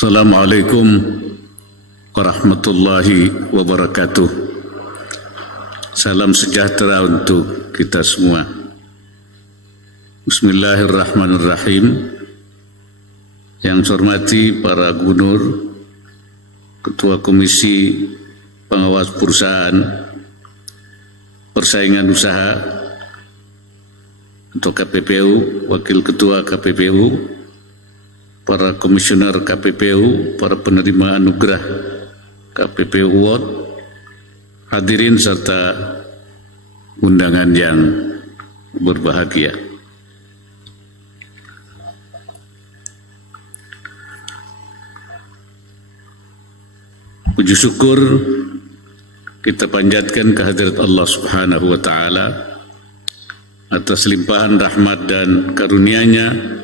Assalamualaikum warahmatullahi wabarakatuh. Salam sejahtera untuk kita semua. Bismillahirrahmanirrahim. Yang saya hormati para gubernur, Ketua Komisi Pengawas Perusahaan, Persaingan Usaha, Ketua KPPU, Wakil Ketua KPPU, para komisioner KPPU, para penerima anugerah KPPU Award, hadirin serta undangan yang berbahagia. Puji syukur kita panjatkan kehadirat Allah Subhanahu wa Ta'ala atas limpahan rahmat dan karunia-Nya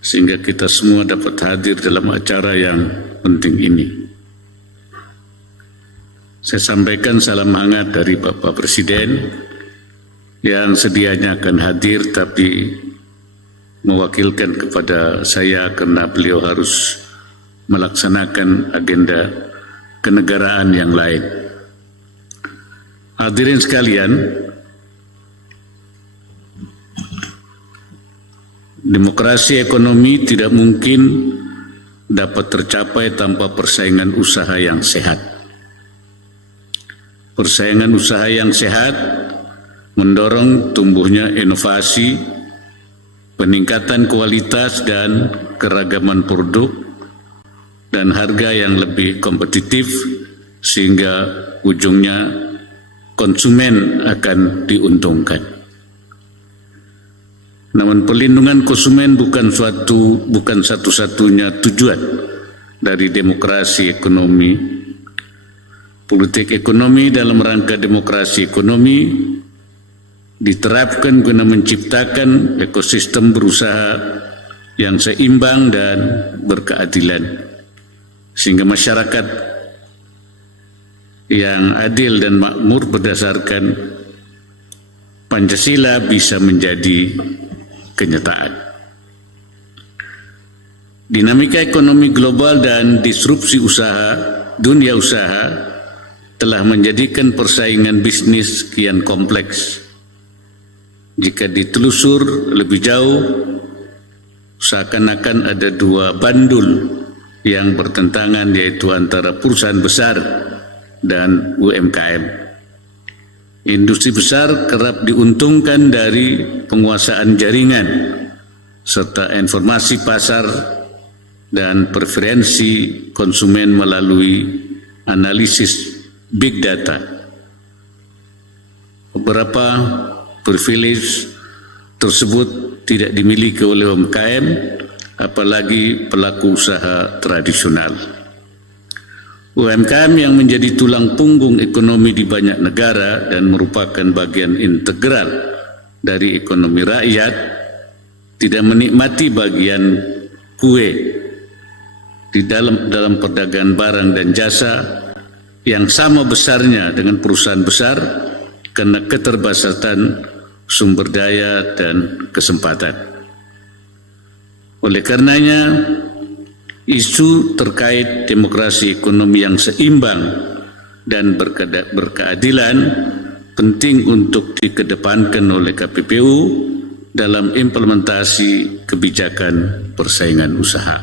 sehingga kita semua dapat hadir dalam acara yang penting ini. Saya sampaikan salam hangat dari Bapak Presiden yang sedianya akan hadir tapi mewakilkan kepada saya karena beliau harus melaksanakan agenda kenegaraan yang lain. Hadirin sekalian, demokrasi ekonomi tidak mungkin dapat tercapai tanpa persaingan usaha yang sehat. Persaingan usaha yang sehat mendorong tumbuhnya inovasi, peningkatan kualitas dan keragaman produk, dan harga yang lebih kompetitif sehingga ujungnya konsumen akan diuntungkan. Namun perlindungan konsumen bukan satu-satunya tujuan dari demokrasi ekonomi. Politik ekonomi dalam rangka demokrasi ekonomi diterapkan guna menciptakan ekosistem berusaha yang seimbang dan berkeadilan, sehingga masyarakat yang adil dan makmur berdasarkan Pancasila bisa menjadi kenyataan. Dinamika ekonomi global dan disrupsi dunia usaha telah menjadikan persaingan bisnis kian kompleks. Jika ditelusur lebih jauh, seakan-akan ada dua bandul yang bertentangan, yaitu antara perusahaan besar dan UMKM. Industri besar kerap diuntungkan dari penguasaan jaringan serta informasi pasar dan preferensi konsumen melalui analisis big data. Beberapa privilege tersebut tidak dimiliki oleh UMKM, apalagi pelaku usaha tradisional. UMKM yang menjadi tulang punggung ekonomi di banyak negara dan merupakan bagian integral dari ekonomi rakyat tidak menikmati bagian kue di dalam perdagangan barang dan jasa yang sama besarnya dengan perusahaan besar karena keterbatasan sumber daya dan kesempatan. Oleh karenanya, isu terkait demokrasi ekonomi yang seimbang dan berkeadilan penting untuk dikedepankan oleh KPPU dalam implementasi kebijakan persaingan usaha,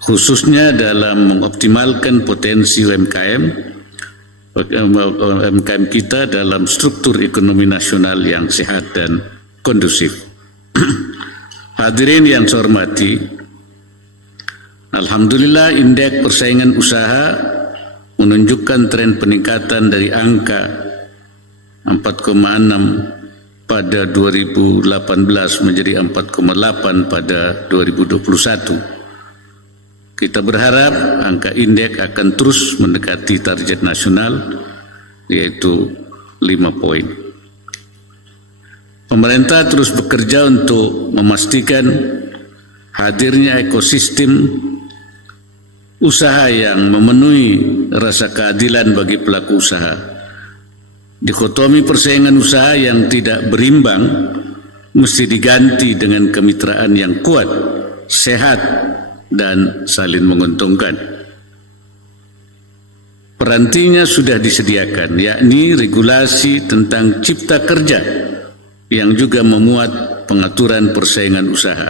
khususnya dalam mengoptimalkan potensi UMKM kita dalam struktur ekonomi nasional yang sehat dan kondusif. Hadirin yang saya hormati, alhamdulillah indeks persaingan usaha menunjukkan tren peningkatan dari angka 4,6 pada 2018 menjadi 4,8 pada 2021. Kita berharap angka indeks akan terus mendekati target nasional, yaitu 5 poin. Pemerintah terus bekerja untuk memastikan hadirnya ekosistem usaha yang memenuhi rasa keadilan bagi pelaku usaha. Dikotomi persaingan usaha yang tidak berimbang mesti diganti dengan kemitraan yang kuat sehat dan saling menguntungkan. Perantinya sudah disediakan, yakni regulasi tentang cipta kerja yang juga memuat pengaturan persaingan usaha.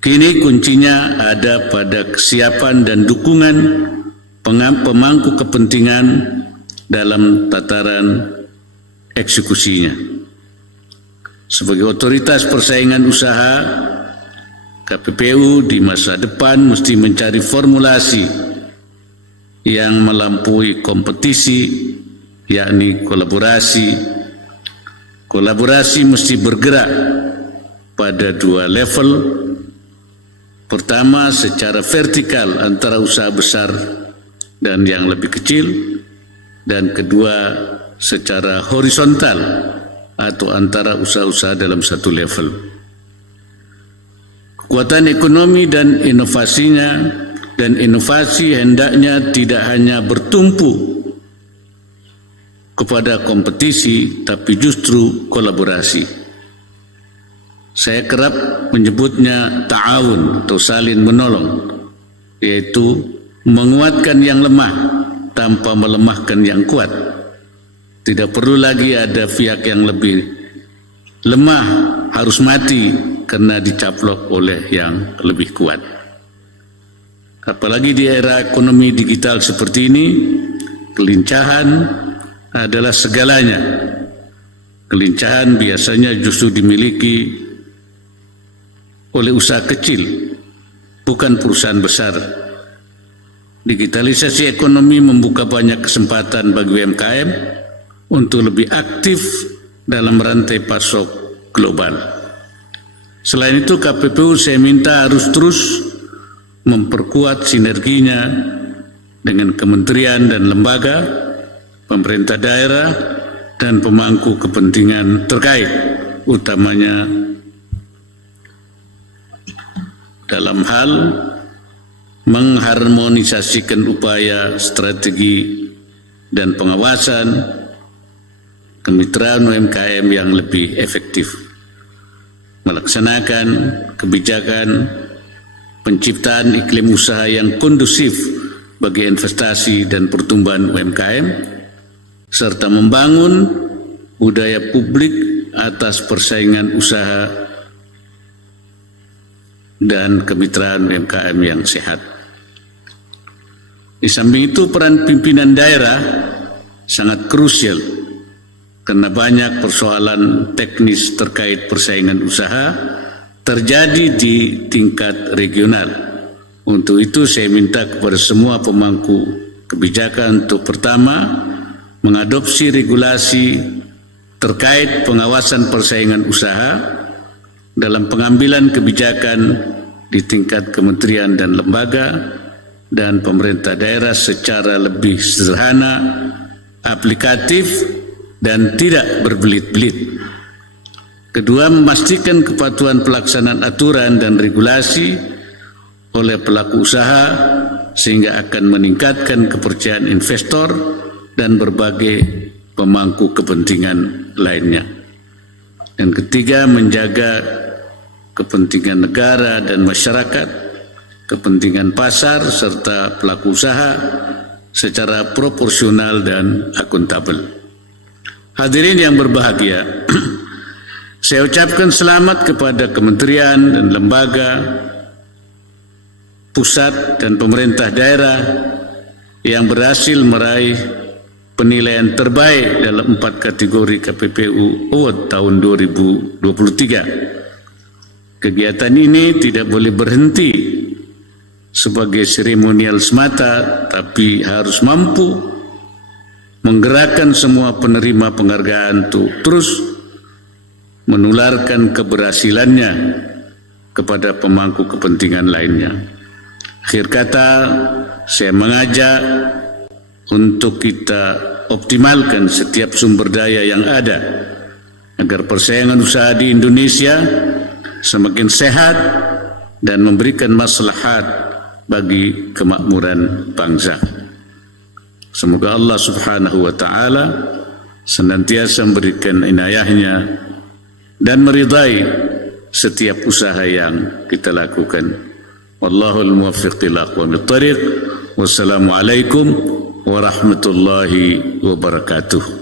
Kini kuncinya ada pada kesiapan dan dukungan pemangku kepentingan dalam tataran eksekusinya. Sebagai otoritas persaingan usaha, KPPU di masa depan mesti mencari formulasi yang melampaui kompetisi, yakni kolaborasi. Kolaborasi mesti bergerak pada dua level. Pertama, secara vertikal antara usaha besar dan yang lebih kecil, dan kedua, secara horizontal atau antara usaha-usaha dalam satu level. Kekuatan ekonomi dan inovasinya dan inovasi hendaknya tidak hanya bertumpu kepada kompetisi, tapi justru kolaborasi. Saya kerap menyebutnya ta'awun atau saling menolong, yaitu menguatkan yang lemah tanpa melemahkan yang kuat. Tidak perlu lagi ada pihak yang lebih lemah harus mati karena dicaplok oleh yang lebih kuat. Apalagi di era ekonomi digital seperti ini, kelincahan adalah segalanya. Kelincahan biasanya justru dimiliki oleh usaha kecil, bukan perusahaan besar. Digitalisasi ekonomi membuka banyak kesempatan bagi UMKM untuk lebih aktif dalam rantai pasok global. Selain itu, KPPU saya minta harus terus memperkuat sinerginya dengan kementerian dan lembaga, pemerintah daerah, dan pemangku kepentingan terkait, utamanya dalam hal mengharmonisasikan upaya, strategi, dan pengawasan kemitraan UMKM yang lebih efektif, melaksanakan kebijakan penciptaan iklim usaha yang kondusif bagi investasi dan pertumbuhan UMKM, serta membangun budaya publik atas persaingan usaha dan kemitraan UMKM yang sehat. Di samping itu, peran pimpinan daerah sangat krusial karena banyak persoalan teknis terkait persaingan usaha terjadi di tingkat regional. Untuk itu saya minta kepada semua pemangku kebijakan untuk pertama, mengadopsi regulasi terkait pengawasan persaingan usaha dalam pengambilan kebijakan di tingkat kementerian dan lembaga dan pemerintah daerah secara lebih sederhana, aplikatif, dan tidak berbelit-belit. Kedua, memastikan kepatuhan pelaksanaan aturan dan regulasi oleh pelaku usaha sehingga akan meningkatkan kepercayaan investor dan berbagai pemangku kepentingan lainnya. Dan ketiga, menjaga kepentingan negara dan masyarakat, kepentingan pasar serta pelaku usaha secara proporsional dan akuntabel. Hadirin yang berbahagia, saya ucapkan selamat kepada kementerian dan lembaga, pusat dan pemerintah daerah yang berhasil meraih penilaian terbaik dalam 4 kategori KPPU Award tahun 2023. Kegiatan ini tidak boleh berhenti sebagai seremonial semata, tapi harus mampu menggerakkan semua penerima penghargaan untuk terus menularkan keberhasilannya kepada pemangku kepentingan lainnya. Akhir kata, saya mengajak untuk kita optimalkan setiap sumber daya yang ada agar persaingan usaha di Indonesia semakin sehat dan memberikan maslahat bagi kemakmuran bangsa. Semoga Allah Subhanahu wa Ta'ala senantiasa memberikan inayahnya dan meridai setiap usaha yang kita lakukan. Wallahul muwaffiq ila aqwamit thariq. Wassalamualaikum warahmatullahi wabarakatuh.